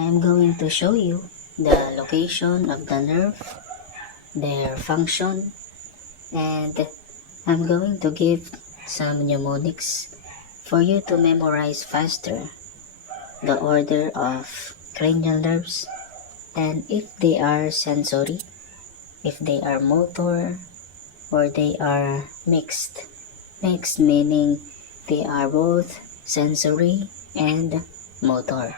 I am going to show you the location of the nerve, their function, and I'm going to give some mnemonics for you to memorize faster the order of cranial nerves, and if they are sensory, if they are motor, or they are mixed. Mixed meaning they are both sensory and motor.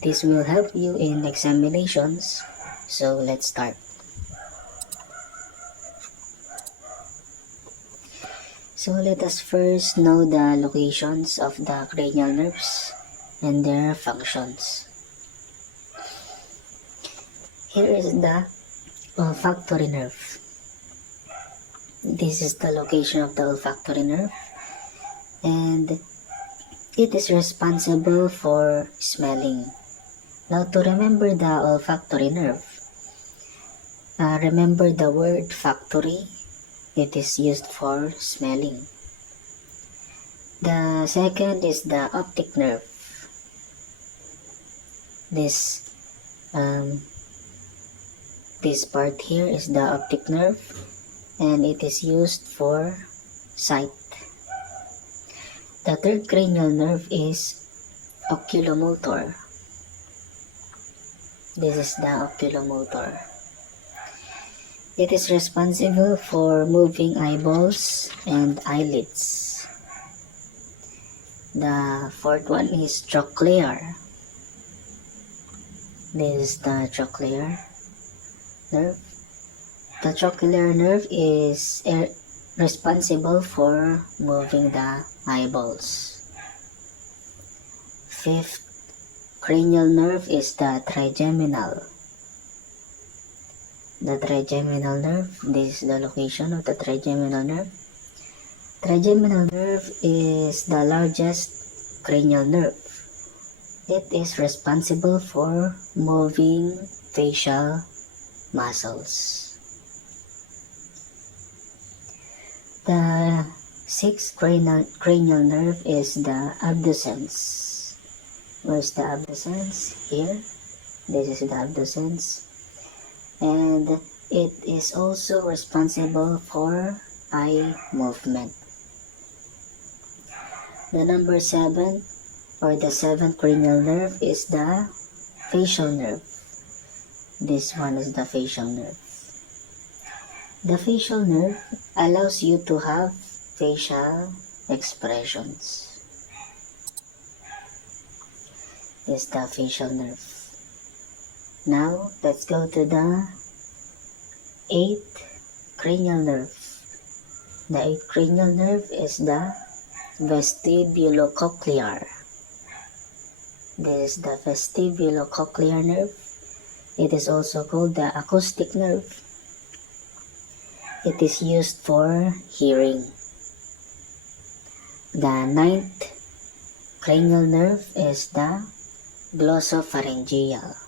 This will help you in examinations, so let's start. So let us first know the locations of the cranial nerves and their functions. Here is the olfactory nerve. This is the location of the olfactory nerve, and it is responsible for smelling. Now, to remember the olfactory nerve, remember the word factory. It is used for smelling. The second is the optic nerve. This part here is the optic nerve, and it is used for sight. The third cranial nerve is oculomotor. This is the oculomotor. It is responsible for moving eyeballs and eyelids. The fourth one is trochlear. This is the trochlear nerve. The trochlear nerve is responsible for moving the eyeballs. Fifth cranial nerve is the trigeminal. The trigeminal nerve, this is the location of the trigeminal nerve. Trigeminal nerve is the largest cranial nerve. It is responsible for moving facial muscles. The sixth cranial nerve is the abducens. Where's the abducens? Here. This is the abducens. And it is also responsible for eye movement. The number 7 or the 7th cranial nerve is the facial nerve. This one is the facial nerve. The facial nerve allows you to have facial expressions. This is the facial nerve. Now, let's go to the 8th cranial nerve. The 8th cranial nerve is the vestibulocochlear. This is the vestibulocochlear nerve. It is also called the acoustic nerve. It is used for hearing. The 9th cranial nerve is the glossopharyngeal.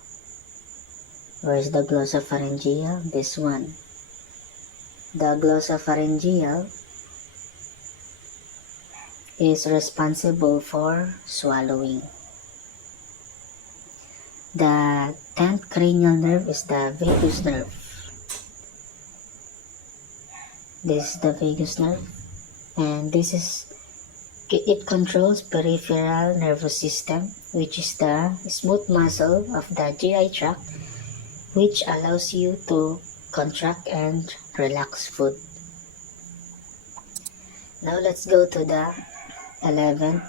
Where is the glossopharyngeal? This one. The glossopharyngeal is responsible for swallowing. The 10th cranial nerve is the vagus nerve. This is the vagus nerve, and it controls peripheral nervous system, which is the smooth muscle of the GI tract, which allows you to contract and relax food. Now let's go to the 11th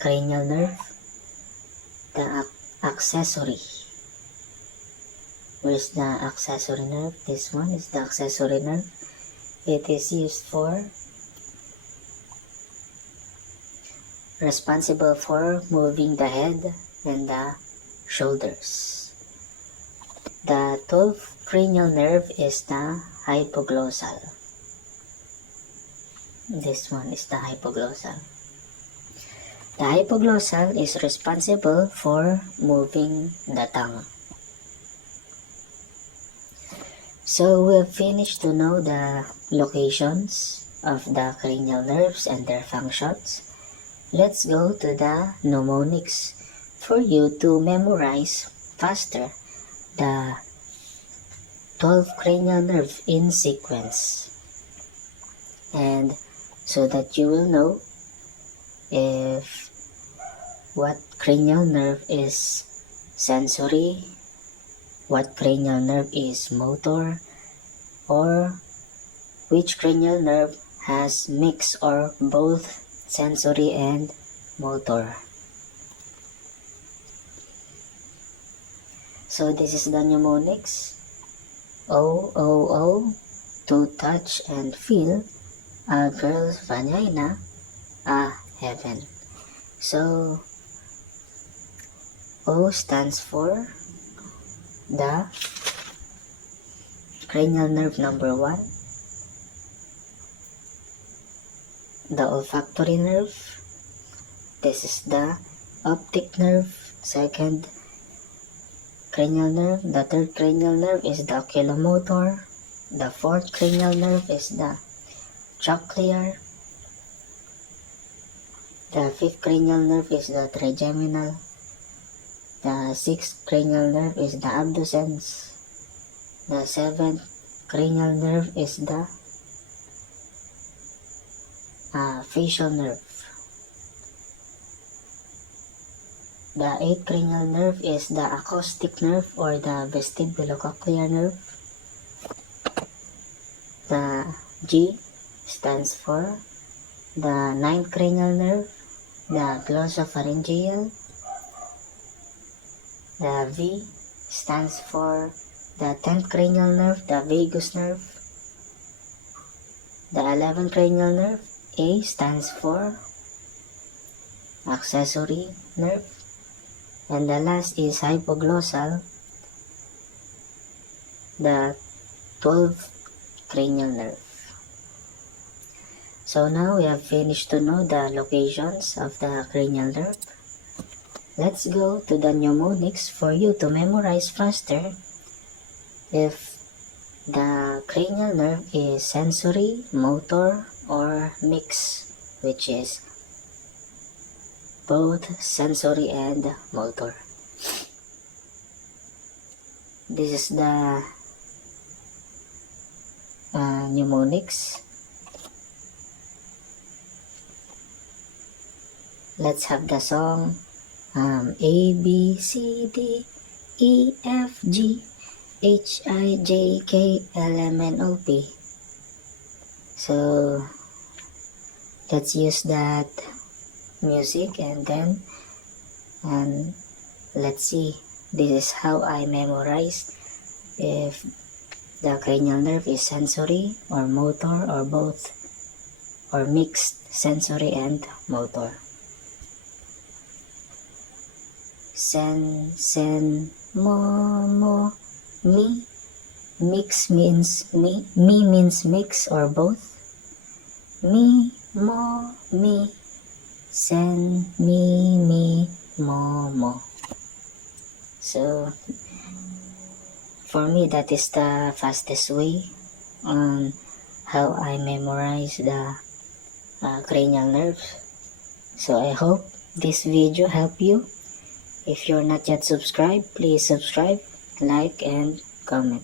cranial nerve, the accessory. Where's the accessory nerve? This one is the accessory nerve. It is used for responsible for moving the head and the shoulders. The 12th cranial nerve is the hypoglossal. This one is the hypoglossal. The hypoglossal is responsible for moving the tongue. So we have finished to know the locations of the cranial nerves and their functions. Let's go to the mnemonics for you to memorize faster the 12 cranial nerve in sequence, and so that you will know if what cranial nerve is sensory, what cranial nerve is motor, or which cranial nerve has mix or both sensory and motor. So this is the mnemonics. O, O, O, to touch and feel a girl's vagina, a heaven. So O stands for the cranial nerve number 1, the olfactory nerve. This is the optic nerve, second cranial nerve. The third cranial nerve is the oculomotor. The fourth cranial nerve is the trochlear. The fifth cranial nerve is the trigeminal. The sixth cranial nerve is the abducens. The seventh cranial nerve is the facial nerve. The eighth cranial nerve is the acoustic nerve or the vestibulocochlear nerve. The G stands for the ninth cranial nerve, the glossopharyngeal. The V stands for the 10th cranial nerve, the vagus nerve. The 11th cranial nerve, A, stands for accessory nerve. And the last is hypoglossal, the 12th cranial nerve. So now we have finished to know the locations of the cranial nerve. Let's go to the mnemonics for you to memorize faster if the cranial nerve is sensory, motor, or mix, which is both sensory and motor. This is the mnemonics. Let's have the song. A, B, C, D, E, F, G, H, I, J, K, L, M, N, O, P. So let's use that music and then let's see. This is how I memorize if the cranial nerve is sensory or motor or both or mixed sensory and motor. Sen, mo, mi. Mix means me means mix or both. Mi, mo, mi. Sen, mi, mo. So for me, that is the fastest way on how I memorize the cranial nerves. So I hope this video helped you. If you're not yet subscribed, please subscribe, like, and comment.